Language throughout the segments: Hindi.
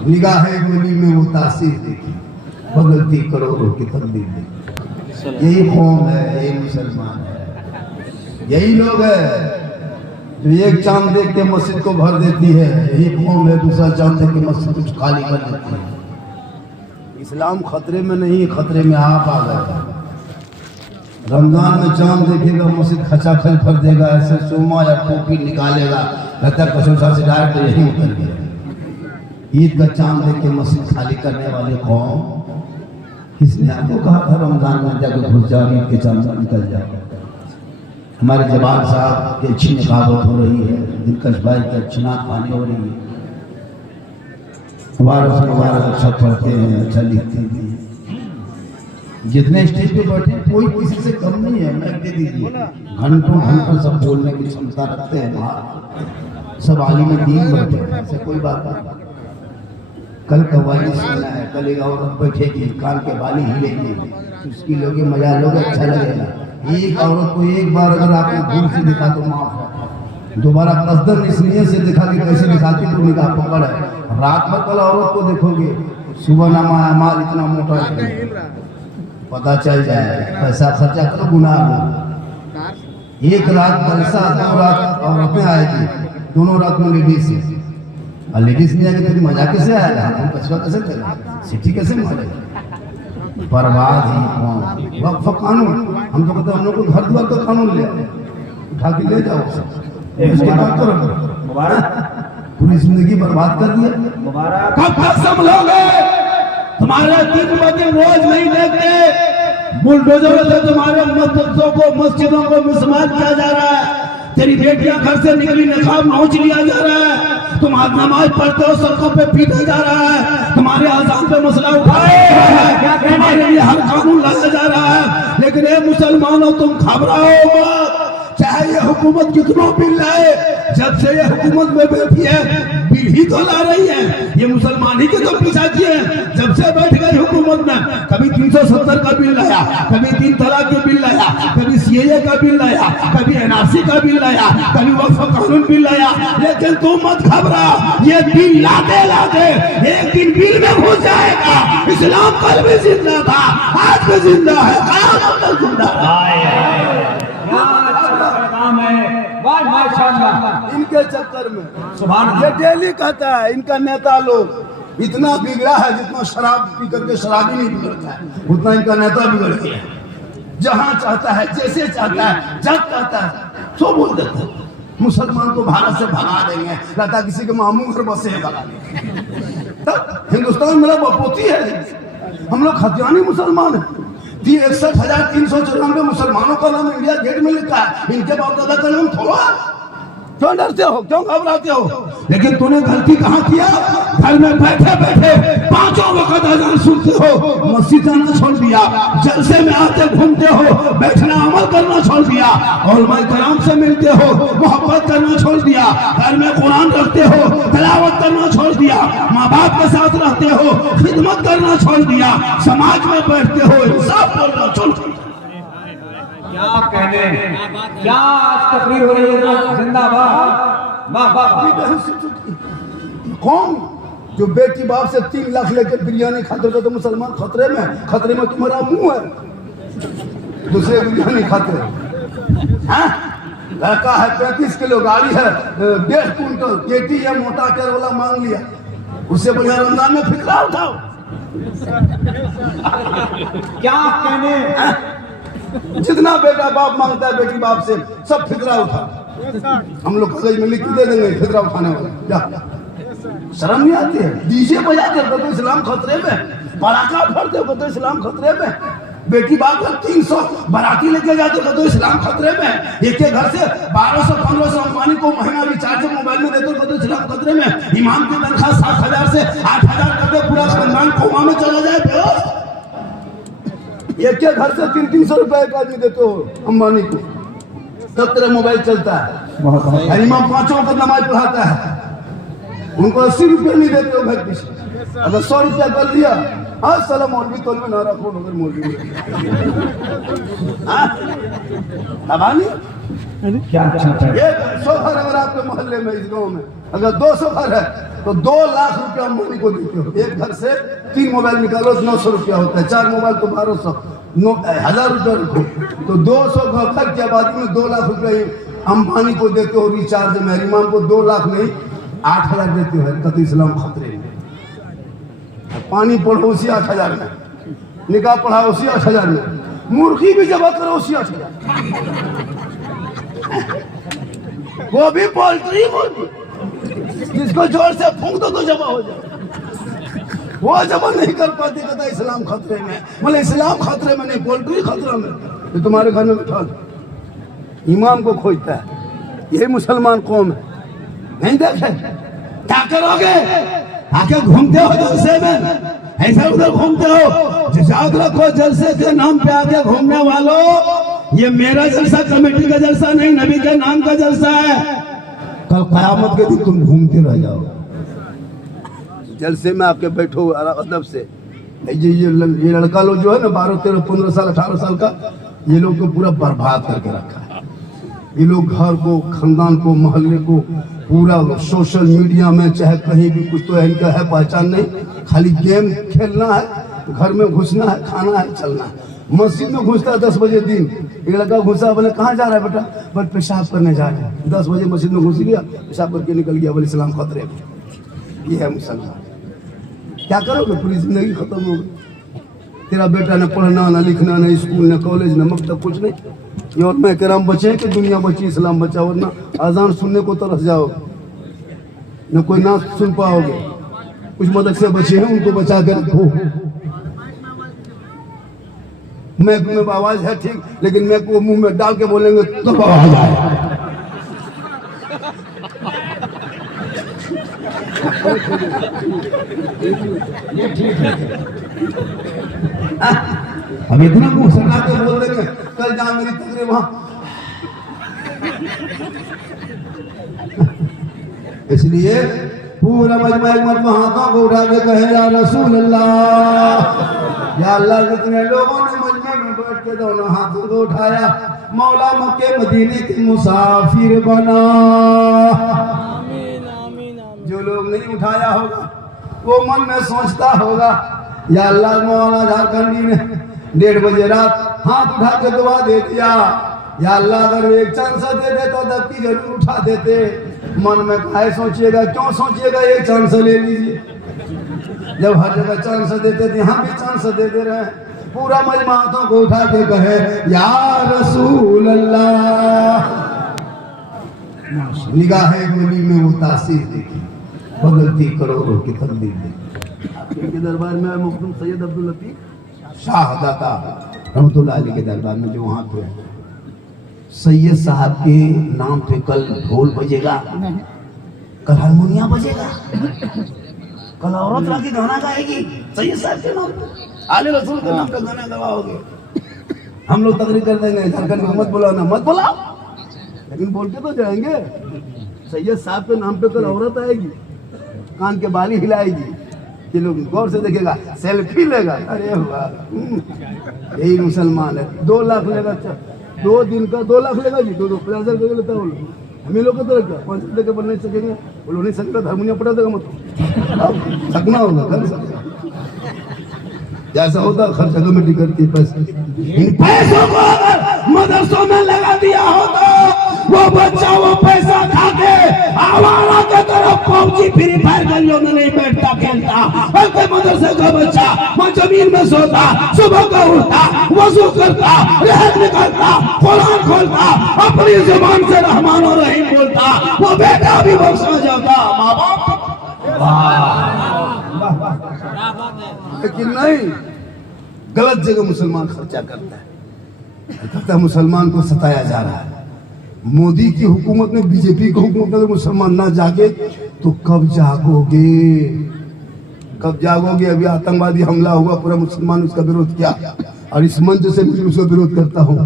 निगाहे गोली में वो तासीर देखी, बदलती करोड़ों की तकदीर देखी। यही कौम है, यही मुसलमान है, यही लोग है जो एक चांद देख के मस्जिद को भर देती है। यही कौम है दूसरा चांद देख के मस्जिद को खाली कर देती है। इस्लाम खतरे में नहीं, खतरे में आप आ गए। रमजान में चांद देखेगा मस्जिद खचाखच भर देगा, ऐसे सोमा या टोपी निकालेगा, लगता है कसौसा से डायरेक्ट यही उतर गया। ईद का चांद देख के मस्जिद खाली करने वाले कौम, किसने आपको कहा था रमजान में जाकर घुस जाओ, ईद के चांद से निकल जाओ। हमारे जवान साहब की अच्छी निकाबत हो रही है, दिलकश भाई की अच्छी नाखानी हो रही है, मुबारक अच्छा पढ़ते हैं, अच्छा लिखते हैं। जितने स्टेज पे बैठे कोई किसी से कम नहीं है, मैं दे दीजिए, घंटों घंटों सब बोलने की क्षमता रखते हैं, सब आलिम दीन बैठे हैं, ऐसे कोई बात नहीं। कल कव्वाली सुनना है, कल एक औरत बैठेगी, कान के बाली हिलेंगे, उसकी लोगे मजा लोगे, अच्छा लगेगा। एक औरत को एक बार अगर आपने भूल से दिखा तो माफ है, दोबारा कसदन इसलिए से दिखा कि कैसे दिखाती तो निगाह पकड़ है। रात में कल औरत को देखोगे, सुबह नामा अमाल इतना मोटा है, पता चल जाए, पैसा खर्चा करो गुनाह हो। एक रात बरसा, 2 रात औरतें आएगी, दोनों रात में लेडीज है, और लेडीज नहीं आएगी तो मजा कैसे आएगा, हम कचरा कैसे करेंगे, सिटी कैसे मारेगा, बर्बाद ही। वक्फ कानून हम तो कहते हैं, हम लोग को घर द्वार का कानून ले उठा के ले जाओ, इसके बाद करो, पूरी जिंदगी बर्बाद कर दिया। कब तक संभलोगे? तुम्हारे दिन ब दिन रोज नहीं देखते, बुलडोजरों से तुम्हारे मस्जिदों को मिसमार किया जा रहा है। तेरी बेटियां घर से निकली निकाब नोच लिया जा रहा है, तुम आज नमाज पढ़ते हो सड़कों पे पीटा जा रहा है, तुम्हारे आजान पे मसला उठाया, तुम्हारे लिए हर कानून लाया जा रहा है। लेकिन ये मुसलमानों तुम घबराओ मत, चाहे ये हुकूमत कितनों बिल लाए, जब से ये हुकूमत में बैठी है बिल ही तो ला रही है, ये मुसलमान ही के तो पीछा किए हैं। जब से बैठ गई हुकूमत में, कभी 370 का बिल लाया, कभी 3 तलाक के बिल लाया, कभी सीएए का बिल लाया, कभी एनआरसी का बिल लाया, कभी वक्फ कानून बिल लाया। लेकिन तुम मत घबरा, ये बिल लाते लाते एक दिन बिल में घुस जाएगा। इस्लाम कल भी जिंदा था, आज भी जिंदा है, क़यामत तक जिंदा है। इनके चक्कर में ये डेली कहता है, इनका नेता लोग इतना बिगड़ा है, जितना शराब पी करके शराबी नहीं बिगड़ता है, उतना इनका नेता बिगड़ गया। जहां चाहता है, जैसे चाहता है, जब चाहता है सो बोल देता है। मुसलमान को भारत से भगा देंगे, लगता किसी के मामू घर बसे है भगा देंगे। तब हिंदुस्तान मेरा बपोती है, हम लोग खतियानी मुसलमान है। 61,394 मुसलमानों का नाम इंडिया गेट में लिखा है, इनके बाप दादा का नाम थोड़ा। क्यों डरते हो, क्यों घबराते हो? लेकिन तूने गलती कहाँ किया? घर में बैठे बैठे 5 वक्त अजान सुनते हो, मस्जिद जाना छोड़ दिया, जलसे में आते घूमते हो, बैठना अमल करना छोड़ दिया, उलमाए कराम से मिलते हो, मोहब्बत करना छोड़ दिया, घर में कुरान रखते हो, तिलावत करना छोड़ दिया, माँ बाप के साथ रहते हो, खिदमत करना छोड़ दिया, समाज में बैठते हो, इंसाफ बोलना छोड़ दिया। क्या कहने, क्या आज तकरीर हो रही है, जिंदाबाद। कौन जो बेटी बाप से 3 लाख लेकर बिरयानी खाते हो, तो मुसलमान खतरे में, खतरे में तुम्हारा मुंह है, दूसरे बिरयानी खाते हैं। लड़का है 35 किलो, गाड़ी है 1.5 कुंटल, केटी है मोटा टेर वाला मांग लिया, उससे बढ़िया रमजान में फिक्रा उठाओ। क्या कहने, जितना बेटा बाप मांगता है बेटी बाप से, सब फितरा उठा। हम लोग कागज में लिख दे देंगे फितरा उठाने वाला। शर्म नहीं आती है? डीजे बजाते हो तो इस्लाम खतरे में, पटाखा फोड़ते हो तो इस्लाम खतरे में, बेटी बाप का 300 बाराती लेके जाते हो तो इस्लाम खतरे में, एक के घर से 1200-1500 अंबानी को महीना रिचार्ज मोबाइल में देते हो तो इस्लाम खतरे में, इमाम की तनख्वाह 7,000 से 8,000 करके पूरा खानदान कोमा में चला जाए बेहोश। एक के घर से 300-300 रुपए एक आदमी देते हो अंबानी को, तब तेरा मोबाइल चलता है। इमाम 5 वक्त नमाज पढ़ाता है, उनको 80 रुपये नहीं देते हो घर पीछे। अगर 100 रुपया कर दिया, आज साला मौलवी तोल में नारा खोल अगर मौलवी क्या ये 100 घर अगर आपके मोहल्ले में, इस गाँव में अगर 200 घर है तो 2 लाख रुपया अंबानी को देते हो। एक घर से 3 मोबाइल निकालो 900 रुपया होता है, 4 मोबाइल तो 1200, 1000 रुपया रखो तो 200 घर की आबादी में 2 लाख रुपया अंबानी को देते हो रिचार्ज में। इमाम को 2 लाख नहीं 8000 देते हो। हरकत इस्लाम खतरे में। पानी पढ़ो उसी 8000 में, निकाह पढ़ाओ उसी 8000 में, मुर्गी भी जमा करो उसी 8000, वो भी पोल्ट्री मुर्गी जिसको जोर से फूंक दो तो जमा हो जाए, वो जमा नहीं कर पाती। कहता इस्लाम खतरे में। बोले इस्लाम खतरे में नहीं, पोल्ट्री खतरा में। तो तुम्हारे घर में बैठा इमाम को खोजता है, यही मुसलमान कौम है। नहीं देखे क्या करोगे? आके घूमते हो जलसे में, ऐसा उधर घूमते हो। याद रखो जलसे के नाम पे आके घूमने वालों, ये मेरा जलसा कमेटी का जलसा नहीं, नबी के नाम का जलसा है। कल कयामत के दिन तुम घूमते रह जाओ। जलसे में आके बैठो अदब से। ये लड़का लोग जो है ना 12, 13, 15 साल 18 साल का, ये लोग को पूरा बर्बाद करके रखा है। ये लोग घर को, खानदान को, मोहल्ले को पूरा सोशल मीडिया में चाहे कहीं भी कुछ तो इनका है पहचान नहीं, खाली गेम खेलना है, घर में घुसना है, खाना है, चलना है। मस्जिद में घुसता है 10 बजे दिन, एक लड़का घुसा, बोले कहाँ जा रहा है बेटा? बस पेशाब करने जा रहे हैं। 10 बजे मस्जिद में घुस गया, पेशाब करके निकल गया। बोले इस्लाम खतरे में। ये है मुसलमान। क्या करोगे? पूरी जिंदगी खत्म हो गई। तेरा बेटा न पढ़ना, न लिखना, न स्कूल, न कॉलेज, न मकतब, कुछ नहीं। ये और मैं कह रहा हूँ बचे कि दुनिया बची, इस्लाम बचा। वरना अजान सुनने को तरस जाओगे, न कोई नाच सुन पाओगे। कुछ मदरसे बचे हैं, उनको बचा कर रखो। मैं आवाज है ठीक, लेकिन मैं को मुंह में डाल के बोलेंगे तो आवाज आए। ये ठीक है। अब इतना मुंह सटा के बोल देंगे, कल जहाँ मेरी तकरीर वहां। इसलिए पूरा मजमा हाथों को उठा के कहे या रसूल अल्लाह, या अल्लाह। जितने लोगों ने मजमे में बैठ के दोनों हाथों को उठाया, मौला मक्के मदीने के मुसाफिर बना। जो लोग नहीं उठाया होगा वो मन में सोचता होगा, या अल्लाह मौलाना झारखंडी ने 1:30 बजे रात हाथ उठा के दुआ दे दिया, या अल्लाह अगर एक चांस दे देता तब की जरूर उठा देते। मन में काहे सोचिएगा, क्यों सोचिएगा? एक चांस ले लीजिए। जब हर जगह चांस देते थे, यहाँ भी चांस देते रहे। पूरा मजमा हाथों को उठा के कहे या रसूल अल्लाह। निगाहे गोली में वो तासीर देखी, बदलती करोड़ों की तकदीर देखी। इनके दरबार में मुख्तम सैयद अब्दुल लतीफ शाह दाता रहमतुल्लाह अलैह के दरबार में जो वहाँ थे, सैयद साहब के नाम पे कल ढोल बजेगा, कल हारमोनिया बजेगा, कल औरत रात की गाना गाएगी सैयद साहब के नाम पे, आले रसूल के नाम पे गाना गवाओगे। हम लोग तकरीर कर देंगे, झारखंड में मत बुलाना, मत बुलाओ, लेकिन बोल के तो जाएंगे। सैयद साहब के नाम पे कल औरत आएगी, कान के बाली हिलाएगी, कि लोग गौर से देखेगा, सेल्फी लेगा। अरे वाह, यही मुसलमान है। 2 लाख लेगा, 2 दिन का 2 लाख लेगा जी, 250,000 लेता है। हम लोग को तो क्या 5 लेके बढ़ नहीं सकेंगे, वो लोग नहीं सकता, हारमोनियम पटा देगा मतलब सकना होगा, कर सकता। जैसा होता खर्चा कमेटी करती है पैसे। इन पैसों को अगर मदरसों में लगा दिया होता, वो बच्चा वो पैसा खा के आवारा के तरफ पहुंची फ्री फायर गलियों में नहीं बैठता खेलता, बल्कि मदरसे का बच्चा वो जमीन में सोता, सुबह का उठता, वजू करता, रहन निकलता, कुरान खोलता, अपनी जुबान से रहमान और रहीम बोलता, वो बेटा भी बख्शा जाता। माँ बाप लेकिन नहीं, गलत जगह मुसलमान खर्चा करता है। कहता है मुसलमान को सताया जा रहा है। मोदी की हुकूमत में, बीजेपी की हुकूमत में अगर मुसलमान ना जागे तो कब जागोगे? कब जागोगे? अभी आतंकवादी हमला हुआ, पूरा मुसलमान उसका विरोध किया, और इस मंच से मैं उसका विरोध करता हूँ,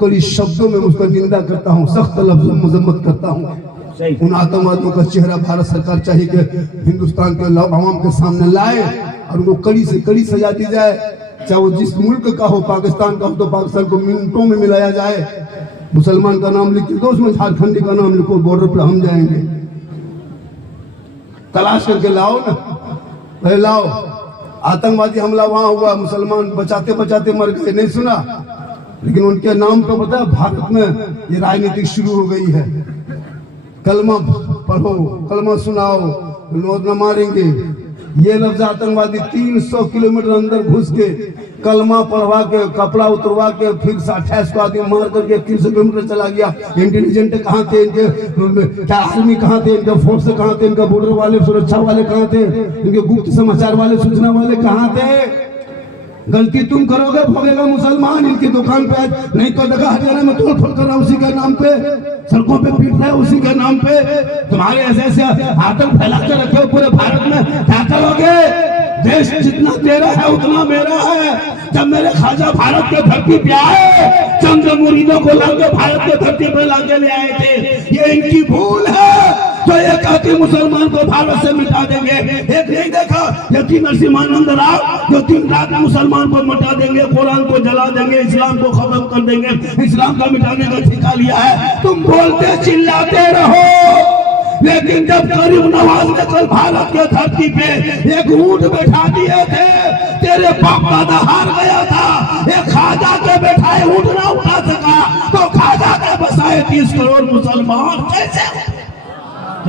कई शब्दों में उसका निंदा करता हूँ, सख्त लफ्जों में मजम्मत करता हूँ। उन आतंकवादियों का चेहरा भारत सरकार चाहिए कि हिंदुस्तान के आवाम के सामने लाए और उनको कड़ी से कड़ी सजा दी जाए। चाहे वो जिस मुल्क का हो, पाकिस्तान का हो तो पाकिस्तान को मिनटों में मिलाया जाए। मुसलमान का नाम लिख दो, उसमें झारखंडी का नाम लिखो, बॉर्डर पर हम जाएंगे। तलाश करके लाओ ना, पहले लाओ। आतंकवादी हमला वहां हुआ, मुसलमान बचाते बचाते मर गए, नहीं सुना? लेकिन उनके नाम पे पता है भारत में ये राजनीति शुरू हो गई है। कलमा पढ़ो, कलमा सुनाओ, लोग न मारेंगे। ये लफ्ज आतंकवादी 300 किलोमीटर अंदर घुस के कलमा पढ़वा के कपड़ा उतरवा के फिर 28 को आदमी मार करके 300 किलोमीटर चला गया। इंटेलिजेंट कहाँ थे इनके, क्या आर्मी कहाँ थे, इनका फोर्स कहाँ थे, इनका बॉर्डर वाले सुरक्षा वाले कहाँ थे, इनके गुप्त समाचार वाले सूचना वाले कहाँ थे? गलती तुम करोगे भोगेगा मुसलमान। इनकी दुकान पे आज नहीं तो देखा हरियाणा में तोड़ फोड़ कर रहा उसी के नाम पे, सड़कों पे पीट रहा है उसी के नाम पे। तुम्हारे ऐसे ऐसे आतंक फैला के रखे हो पूरे भारत में, क्या करोगे? देश जितना तेरा है उतना मेरा है। जब मेरे ख्वाजा भारत के धरती पे आए, चंद मुरीदों को लाके भारत के धरती पे लाके ले आए थे। ये इनकी भूल है तो ये कहते मुसलमान को भारत से मिटा देंगे। एक नहीं देखा यतीम नरसिम्हानंद राव जो दिन रात मुसलमान को मिटा देंगे, कुरान को जला देंगे, इस्लाम को खत्म कर देंगे, इस्लाम का मिटाने का ठेका लिया है। तुम बोलते चिल्लाते रहो, लेकिन जब गरीब नवाज ने कल भारत के धरती पे एक ऊंट बैठा दिए थे, तेरे बाप दादा हार गया था। एक ख्वाजा के बैठाए ऊंट ना उठा सका तो ख्वाजा के बसाए 30 करोड़ मुसलमान कैसे